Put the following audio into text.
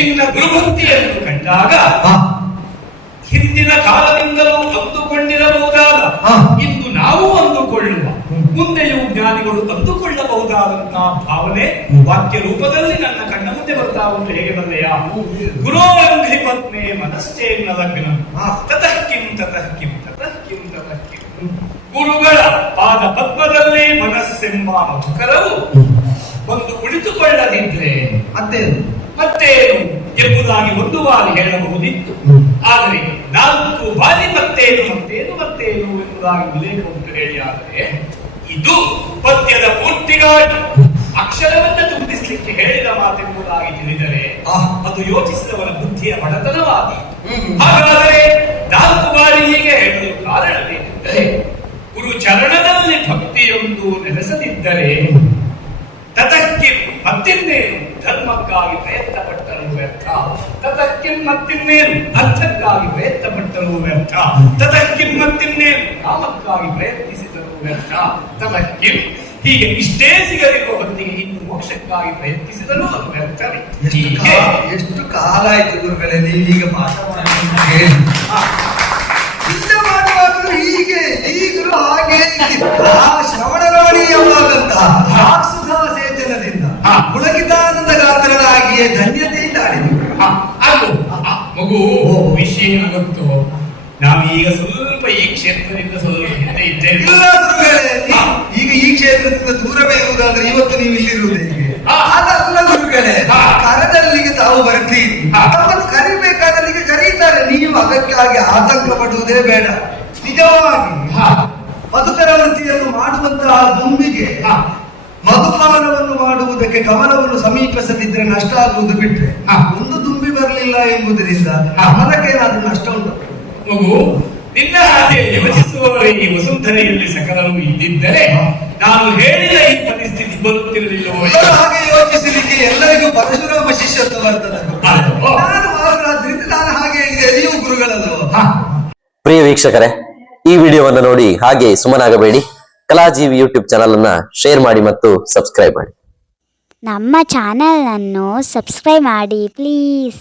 ನಿನ್ನ ಗುರುಭಕ್ತಿಯನ್ನು ಕಂಡಾಗ ಹಿಂದಿನ ಕಾಲದಿಂದಲೂ ಅಂದುಕೊಂಡಿರಬಹುದಾದ ಇಂದು ನಾವು ಅಂದುಕೊಳ್ಳುವ ಮುಂದೆಯೂ ಜ್ಞಾನಿಗಳು ಅಂದುಕೊಳ್ಳಬಹುದಾದಂತಹ ಭಾವನೆ ವಾಕ್ಯ ರೂಪದಲ್ಲಿ ನನ್ನ ಕಣ್ಣ ಮುಂದೆ ಬರ್ತಾ ಉಂಟು. ಹೇಗೆ ಬಂದೆಯ ಗುರೋರಂಘ್ರಿ ಪತ್ನೇ ಮನಶ್ಚೇನ್ನ ಲಗ್ನ ತತಃ ಕಿಂ ತತಃ ಕಿಂ ತತಃ ಕಿಂ ತತಃ ಕಿಂ. ಗುರುಗಳ ಪಾದ ಪದ್ಮದಲ್ಲಿ ಮನಸ್ಸೆಂಬ ಮಧುಕರವು ಒಂದು ಕುಳಿತುಕೊಳ್ಳದಿದ್ರೆ ಮತ್ತೇನು ಎಂಬುದಾಗಿ ಒಂದು ಬಾರಿ ಹೇಳಬಹುದಿತ್ತು. ಆದರೆ 4 ಬಾರಿ ಮತ್ತೇನು ಮತ್ತೇನು ಮತ್ತೇನು ಎಂಬುದಾಗಿ ಉಲ್ಲೇಖ ಉಂಟು ಹೇಳಿ. ಆದರೆ ಇದು ಪದ್ಯದ ಪೂರ್ತಿಗಾಗಿ ಅಕ್ಷರವನ್ನು ತುಂಬಿಸಲಿಕ್ಕೆ ಹೇಳಿದ ಮಾತೆಂಬುದಾಗಿ ತಿಳಿದರೆ ಅದು ಯೋಚಿಸಿದವರ ಬುದ್ಧಿಯ ಬಡತನವಾಗಿ. ಹಾಗಾದರೆ 4 ಬಾರಿ ಹೀಗೆ ಹೇಳಲು ಕಾರಣವೇನೆಂದರೆ ಗುರು ಚರಣದಲ್ಲಿ ಭಕ್ತಿಯೊಂದು ನೆಲೆಸದಿದ್ದರೆ ತತಃಕಿಂ ಮತ್ತಿನ್ನೇನು ಧರ್ಮಕ್ಕಾಗಿ ಪ್ರಯತ್ನ ಪಟ್ಟರೂ ವ್ಯರ್ಥ, ತತಃಕಿಂ ಮತ್ತಿನ್ನೇನು ಅರ್ಥಕ್ಕಾಗಿ ಪ್ರಯತ್ನ ಪಟ್ಟರೂ ವ್ಯರ್ಥ, ತತಃಕಿಂ ಮತ್ತಿನ್ನೇನು ಕಾಮಕ್ಕಾಗಿ ಪ್ರಯತ್ನಿಸಿದರೂ ವ್ಯರ್ಥ, ತತಃಕಿಂ ಹೀಗೆ ಇಷ್ಟೇ ಸಿಗಲಿರುವ ಹೊತ್ತಿಗೆ ಇನ್ನು ಮೋಕ್ಷಕ್ಕಾಗಿ ಪ್ರಯತ್ನಿಸಿದರೂ ಅದು ವ್ಯರ್ಥವೇ. ಎಷ್ಟು ಕಾಲ ಆಯ್ತು ಗುರುಗಳೇ ನೀವೀಗ ಪಾಠ ಮಾಡುವಾಗಲೂ ಹೀಗೆ ಈಗಲೂ ಹಾಗೆ ಶ್ರವಣರಮಣಿ ಎಂಬಾದಂತಹ ಸೇಚನದಿಂದ ಪುಳಕಿತಾನಂದ ಗಾತ್ರನಾಗಿಯೇ ಧನ್ಯತೆಯಿಂದ ಆಡಿದರು. ಮಗು ವಿಷಯ ಗೊತ್ತು. ನಾವೀಗ ಸ್ವಲ್ಪ ಈ ಕ್ಷೇತ್ರದಿಂದ ಸ್ವಲ್ಪ ಹಿಂದೆ ಇದ್ದೇವೆ. ಈಗ ಈ ಕ್ಷೇತ್ರದಿಂದ ದೂರವೇ ಇರುವುದಾದ್ರೆ ಇವತ್ತು ನೀವು ಇಲ್ಲಿರುವುದು ಹೇಗೆ? ಅದಲ್ಲ ಗುರುಗಳೇ, ಕರದಲ್ಲಿಗೆ ತಾವು ಬರ್ತೀರಿ, ತಮ್ಮನ್ನು ಕರಿಬೇಕಾದಲ್ಲಿಗೆ ಕರೀತಾರೆ. ನೀವು ಅದಕ್ಕಾಗಿ ಆತಂಕ ಪಡುವುದೇ ಬೇಡ. ನಿಜವಾಗಿ ಮಧುಕರ ವೃತ್ತಿಯನ್ನು ಮಾಡುವಂತಹ ದುಂಬಿಗೆ ಮಧುಪಾನವನ್ನು ಮಾಡುವುದಕ್ಕೆ ಕಮಲವನ್ನು ಸಮೀಪಿಸದಿದ್ರೆ ನಷ್ಟ ಆಗುವುದು ಬಿಟ್ರೆ ಒಂದು ದುಂಬಿ ಬರಲಿಲ್ಲ ಎಂಬುದರಿಂದ ಕಮಲಕ್ಕೇನಾದ್ರೂ ನಷ್ಟ ಉಂಟು? ಮಗು, ನಿನ್ನ ಹಾಗೆ ಯೋಚಿಸುವವರೇ ಈ ವಸುಂಧರೆಯಲ್ಲಿ ಸಕಲರು ಇದ್ದಿದ್ದರೆ ನಾನು ಹೇಳಿದ ಈ ಪರಿಸ್ಥಿತಿ ಬರುತ್ತಿರಲಿಲ್ಲವೋ? ಹಾಗೆ ಯೋಚಿಸಲಿಕ್ಕೆ ಎಲ್ಲರಿಗೂ ಪರಶುರಾಮ ಶಿಷ್ಯತ್ವ ಬರ್ತದೆ. ನಾನು ಮಾತನಾದ್ರಿಂದ ನಾನು ಹಾಗೆ ನೀವು ಗುರುಗಳಲ್ಲವ. ಪ್ರಿಯ ವೀಕ್ಷಕರೇ, ಈ ವಿಡಿಯೋವನ್ನು ನೋಡಿ ಹಾಗೆ ಸುಮ್ಮನಾಗಬೇಡಿ. ಕಲಾಜೀವಿ ಯೂಟ್ಯೂಬ್ ಚಾನಲ್ ಅನ್ನ ಶೇರ್ ಮಾಡಿ ಮತ್ತು ಸಬ್ಸ್ಕ್ರೈಬ್ ಮಾಡಿ. ನಮ್ಮ ಚಾನೆಲ್ ಅನ್ನು ಸಬ್ಸ್ಕ್ರೈಬ್ ಮಾಡಿ ಪ್ಲೀಸ್.